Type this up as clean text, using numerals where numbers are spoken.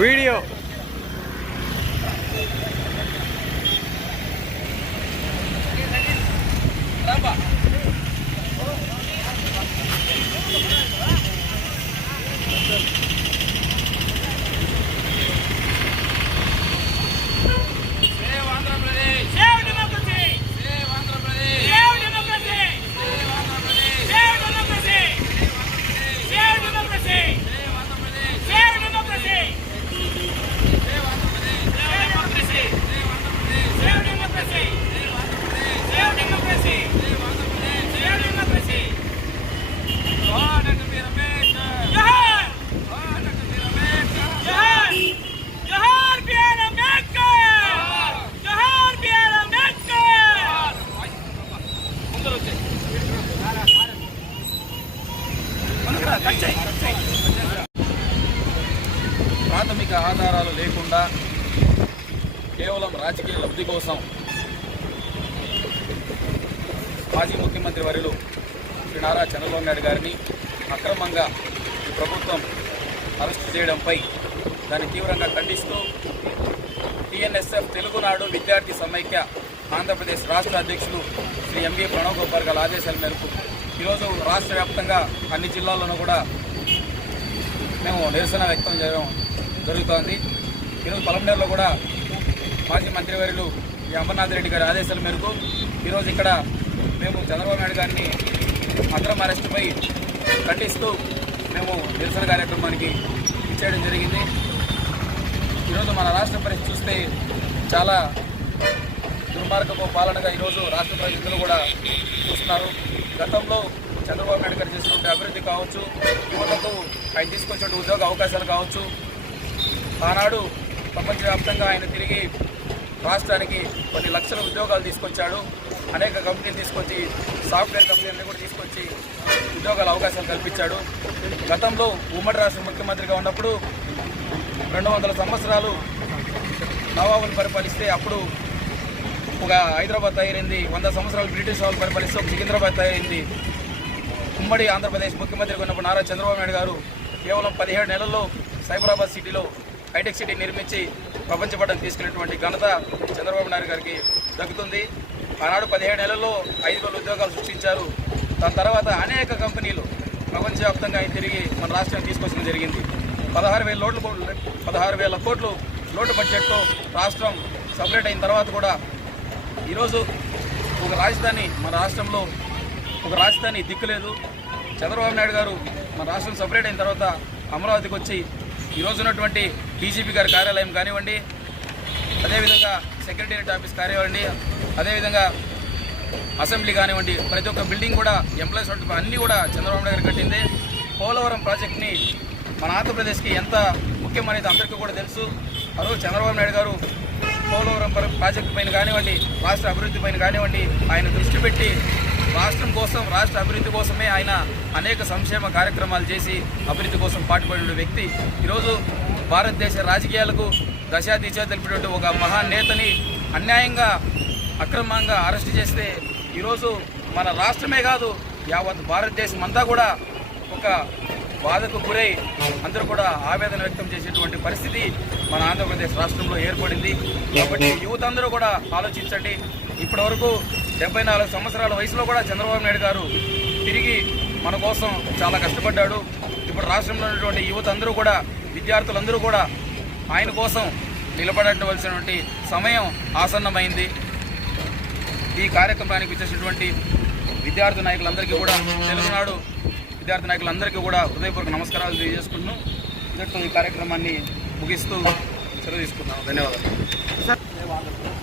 Video ప్రాథమిక ఆధారాలు లేకుండా కేవలం రాజకీయ లబ్ధి కోసం మాజీ ముఖ్యమంత్రి వర్యులు శ్రీ నారా చంద్రబాబు నాయుడు గారిని అక్రమంగా ఈ ప్రభుత్వం అరెస్టు చేయడంపై దాన్ని తీవ్రంగా ఖండిస్తూ టీఎన్ఎస్ఎఫ్ తెలుగునాడు విద్యార్థి సమైక్య ఆంధ్రప్రదేశ్ రాష్ట్ర అధ్యక్షులు శ్రీ ఎంబీ ప్రణవ్ గోపాల్ గారి ఆదేశాల మేరకు ఈరోజు రాష్ట్ర వ్యాప్తంగా అన్ని జిల్లాల్లోనూ కూడా మేము నిరసన వ్యక్తం చేయడం జరుగుతోంది. ఈరోజు పలమనేరులో కూడా మాజీ మంత్రివర్యులు ఈ అమర్నాథ్ రెడ్డి గారి ఆదేశాల మేరకు ఈరోజు ఇక్కడ మేము చంద్రబాబు నాయుడు గారిని అక్రమ అరెస్టుపై ఖండిస్తూ మేము నిరసన కార్యక్రమానికి ఇచ్చేయడం జరిగింది. ఈరోజు మన రాష్ట్ర పరిస్థితి చూస్తే చాలా దుర్మార్గపు పాలనగా ఈరోజు రాష్ట్ర ప్రజలు కూడా చూస్తున్నారు. గతంలో చంద్రబాబు నాయుడు గారు చేసినటువంటి అభివృద్ధి కావచ్చు, యువతకు ఆయన తీసుకొచ్చిన ఉద్యోగ అవకాశాలు కావచ్చు, ఆనాడు ప్రపంచవ్యాప్తంగా ఆయన తిరిగి రాష్ట్రానికి కొన్ని లక్షల ఉద్యోగాలు తీసుకొచ్చాడు. అనేక కంపెనీలు తీసుకొచ్చి సాఫ్ట్వేర్ కంపెనీలను కూడా తీసుకొచ్చి ఉద్యోగాల అవకాశాలు కల్పించాడు. గతంలో ఉమ్మడి రాష్ట్ర ముఖ్యమంత్రిగా ఉన్నప్పుడు 200 సంవత్సరాలు నవాబులు పరిపాలిస్తే అప్పుడు ఒక హైదరాబాద్ తయారైంది. 100 సంవత్సరాలు బ్రిటిష్ వాళ్ళు పరిపాలిస్తే ఒక సికింద్రాబాద్ తయారైంది. ఉమ్మడి ఆంధ్రప్రదేశ్ ముఖ్యమంత్రిగా ఉన్నప్పుడు నారా చంద్రబాబు నాయుడు గారు కేవలం 17 నెలల్లో సైబరాబాద్ సిటీలో హైటెక్ సిటీ నిర్మించి ప్రపంచ పటం తీసుకున్నటువంటి ఘనత చంద్రబాబు నాయుడు గారికి దక్కుతుంది. ఆనాడు 17 నెలల్లో 5,000 ఉద్యోగాలు సృష్టించారు. దాని తర్వాత అనేక కంపెనీలు ప్రపంచవ్యాప్తంగా ఆయన తిరిగి మన రాష్ట్రానికి తీసుకొచ్చడం జరిగింది. 16,000 కోట్లు లోటు బడ్జెట్తో రాష్ట్రం సపరేట్ అయిన తర్వాత కూడా ఈరోజు ఒక రాజధాని మన రాష్ట్రంలో ఒక రాజధాని దిక్కులేదు. చంద్రబాబు నాయుడు గారు మన రాష్ట్రం సపరేట్ అయిన తర్వాత అమరావతికి వచ్చి ఈరోజు ఉన్నటువంటి డీజీపీ గారి కార్యాలయం కానివ్వండి, అదేవిధంగా సెక్రటేరియట్ ఆఫీస్ కానివ్వండి, అదేవిధంగా అసెంబ్లీ కానివ్వండి, ప్రతి ఒక్క బిల్డింగ్ కూడా ఎంప్లాయీస్ అన్నీ కూడా చంద్రబాబు నాయుడు గారు కట్టింది. పోలవరం ప్రాజెక్ట్ని మన ఆంధ్రప్రదేశ్కి ఎంత ముఖ్య ముఖ్యం అనేది అందరికీ కూడా తెలుసు. ఆ రోజు చంద్రబాబు నాయుడు గారు పోలవరం ప్రాజెక్టు పైన కానివ్వండి, రాష్ట్ర అభివృద్ధి పైన కానివ్వండి, ఆయన దృష్టి పెట్టి రాష్ట్రం కోసం, రాష్ట్ర అభివృద్ధి కోసమే ఆయన అనేక సంక్షేమ కార్యక్రమాలు చేసి అభివృద్ధి కోసం పాటుపడిన వ్యక్తి. ఈరోజు భారతదేశ రాజకీయాలకు దశా దిశ తెలిపినటువంటి ఒక మహానేతని అన్యాయంగా, అక్రమంగా అరెస్ట్ చేస్తే ఈరోజు మన రాష్ట్రమే కాదు, యావత్ భారతదేశం అంతా కూడా ఒక బాధకు గురై అందరూ కూడా ఆవేదన వ్యక్తం చేసేటువంటి పరిస్థితి మన ఆంధ్రప్రదేశ్ రాష్ట్రంలో ఏర్పడింది. కాబట్టి యువత అందరూ కూడా ఆలోచించండి. ఇప్పటివరకు 74 సంవత్సరాల వయసులో కూడా చంద్రబాబు నాయుడు గారు తిరిగి మన కోసం చాలా కష్టపడ్డాడు. ఇప్పుడు రాష్ట్రంలో ఉన్నటువంటి యువత అందరూ కూడా, విద్యార్థులందరూ కూడా ఆయన కోసం నిలబడవలసినటువంటి సమయం ఆసన్నమైంది. ఈ కార్యక్రమానికి వచ్చేసినటువంటి విద్యార్థి నాయకులందరికీ కూడా, తెలుగునాడు విద్యార్థి నాయకులందరికీ కూడా హృదయపూర్వక నమస్కారాలు తెలియజేసుకుంటున్నాం. ఇదతో ఈ కార్యక్రమాన్ని ముగిస్తూ సెలవు తీసుకుంటున్నాం. ధన్యవాదాలు.